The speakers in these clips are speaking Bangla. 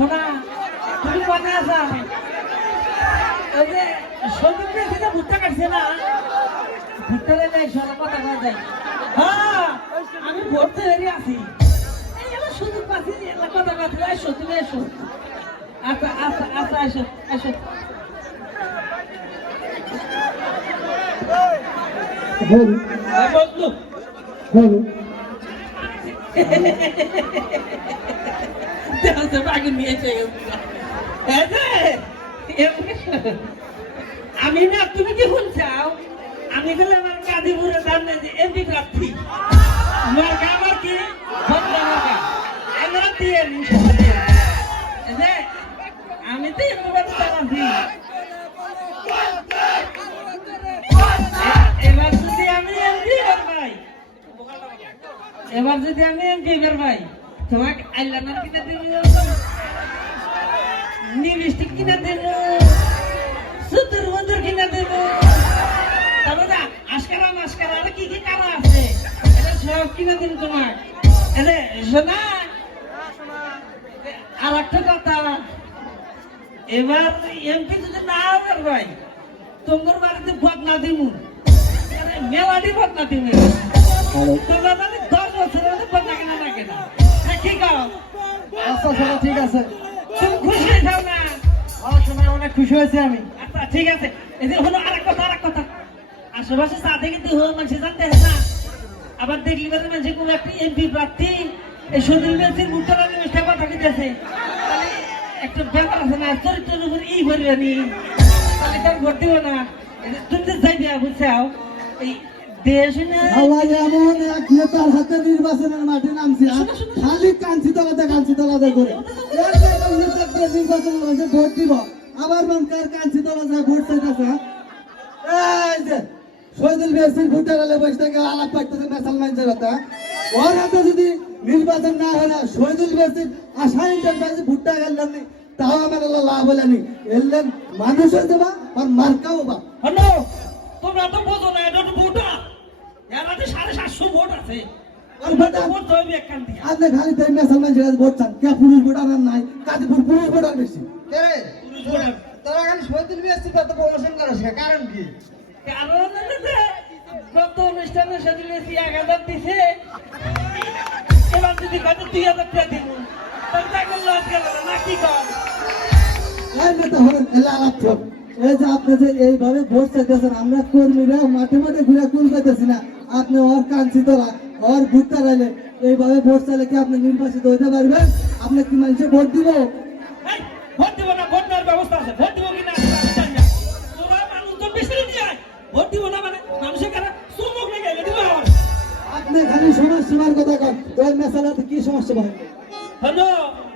শোনা তুমি মনে আছো ওই যে সন্দীপ থেকে ভুট্টা কাটছে না ভুট্টা যাই সব কথা কওয়া যায় হ্যাঁ আমি ভোটতে বেরিয়ে আছি এই আমার সুযোগ পাচ্ছি কথা কথা এসো তুমি এসো আচ্ছা আচ্ছা আচ্ছা এসো এসো বন্ধু আমি না তুমি কি শুনছাও আমি গেলে আমার কাজীপুরের সামনে যে এমপি প্রার্থী আমার কি আমি তো এবার যদি আমি এমপি ভাই এবার যদি আমি এমপি ভাই তোমাকে আইলাইনার কিনে দিব লিপস্টিক কিনে দেব সুন্দর সুন্দর কিনে দেব তারপরে আজকারা মাস্কারা আর কি কি কারা আছে এটা সব কিনে দেব তোমার আরে শোনা আর একটা কথা এবার এমপি যদি না হবে ভাই তোমার বাড়িতে বদনা দিব মেলাটি বদনা দিব তোমরা মানে 10 বছরের বদনা কিনা লাগে না ঠিক আছে আচ্ছা ঠিক আছে তুমি খুশি হয়েছো না আমার সময় অনেক খুশি হয়েছে আমি আচ্ছা ঠিক আছে এই যে হলো আরেক কথা আশেপাশে সাথে কিন্তু হলো মানুষ জানতে না আবার দেখলি বের মানুষ কোন একটা এমপি প্রার্থী এই সদর মেসির মুখটা মিষ্টা কথা কইতেছে তাহলে একটা ব্যাপার আছে না চরিত্রের উপর ই ভরবে নি তাহলে তার ভোট দিব না তুমি তো যাই দিয়া বুঝছাও এই দেশ না আল্লাহ এমন এক নেতার হাতে নির্বাচনের মাঠে নামছি খালি কাঞ্চি তলাতে করে নির্বাচনের মাঠে ভোট দিব আবার কার কাঞ্চি তলাতে ভোট চাইতেছে এই যে শহীদুল বেসির ভোটার হলে বসে থেকে আলাপ পাইতেছে মেসাল মাইন্সের কথা ওর হাতে যদি নির্বাচন না হয় না শহীদুল বেসির আশা ইন্টারপ্রাইজে ভোটটা গেলেন তাও আমার আল্লাহ লাভ হলেনি এলেন মানুষের দেবা আর মার্কাও বা হ্যালো তোমরা তো বোঝো না এটা তো ভোটা এরাতে 750 ভোট আছে আর বেটা ভোট হবে একখান দিয়ে আপনি খালি তাই মেসাল মাইন্সের ভোট চান কে পুলিশ ভোটার নাই কাজীপুর পুলিশ ভোটার বেশি কে রে পুলিশ ভোটার তারা খালি শহীদুল বেসির তো প্রমোশন করে সে কারণ কি কারণ হচ্ছে গত অনুষ্ঠানে শহীদুল বেসি 1000 দিছে এবার যদি কত 2000 টাকা দিব তাহলে করলো আজকাল না কি কর এই নেতা হলেন এলা আলাপ এই যে আপনি যে এইভাবে ভোট চাইতেছেন আমরা কর্মীরা মাঠে মাঠে ঘুরে কুল পাইতেছি না আপনি ওর কাঞ্চি তোলা ওর ভুট্টা রাইলে এইভাবে ভোট চাইলে কি আপনি নির্বাচিত হইতে পারবেন আপনি কি মানুষে ভোট দিব ভোট দিব না ভোট নেওয়ার ব্যবস্থা আছে ভোট দিব কিনা তোরা মানুষ তো বেশি দিয়ে ভোট দিব না মানে মানুষের কাছে সুমুখ লেগে গেলে দিব আপনি খালি সমাজসেবার কথা কন ওই মেসালাতে কি সমস্যা হয় হলো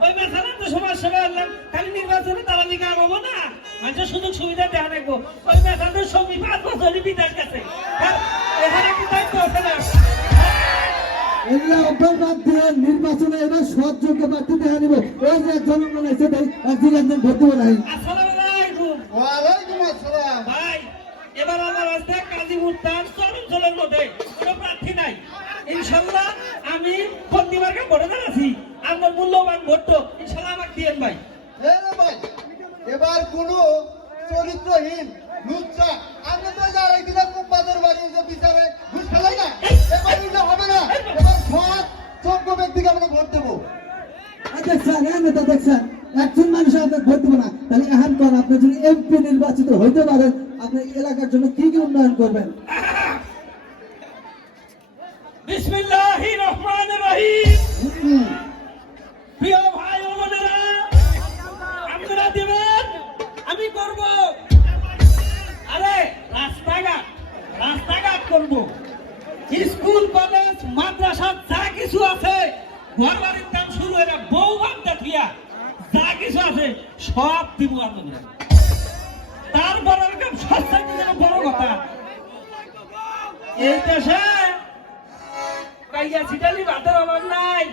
ওই মেসালা তো সমস্যা হলাম খালি নির্বাচনে তারা লিখা হবো না মানুষের সুযোগ সুবিধা দেওয়া রাখবো ওই মেসালের সঙ্গী 5 বছরই বিদাস গেছে এখানে কি দায়িত্ব আছে না এগুলা অভ্যাস বাদ দিয়ে নির্বাচনে এবার সৎ যোগ্য প্রার্থী দেখা নিব ওই যে একজন মনে আছে ভাই একজন ভোট দিব নাই আসসালামু আলাইকুম ওয়ালাইকুম আসসালাম ভাই এবার আমার রাস্তায় কাজীপুর তার চরঞ্চলের মধ্যে কোনো প্রার্থী নাই ইনশাল্লাহ আমি প্রতিবারকে ভোটে দাঁড়াচ্ছি আমার মূল্যবান ভোট তো ইনশাল্লাহ আমাকে দিয়েন ভাই এই রে ভাই এবার কোনো চরিত্রহীন লুচ্চা আমরা তো যারা কিনা কুপাদের বাড়ি যে বিচারে ঘুষ ফেলাই না এবার নিলে হবে না এবার সৎ যোগ্য ব্যক্তিকে আমরা ভোট দেবো দেখছেন নেতা দেখছেন একজন মানুষ আপনার ভোট দেবো না তাহলে এখন কর আপনি যদি এমপি নির্বাচিত হইতে পারেন আপনি এলাকার জন্য কি কি উন্নয়ন করবেন বিসমিল্লাহির রহমানির রহিম প্রিয় ভাই ও বোনেরা আপনারা দিবেন আমি করব আরে রাস্তাঘাট করব স্কুল কলেজ মাদ্রাসা যা কিছু আছে ঘর বাড়ির কাম শুরু হয়ে বউ বাদ দেখিয়া যা কিছু আছে সব দিব আপনাদের তারপর এরকম সস্তা যেন বড় কথা এই দেশে কাইয়া ছিটালি ভাতের অভাব নাই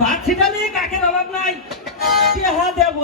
ভাত ছিটালি কাকের অভাব নাই দেব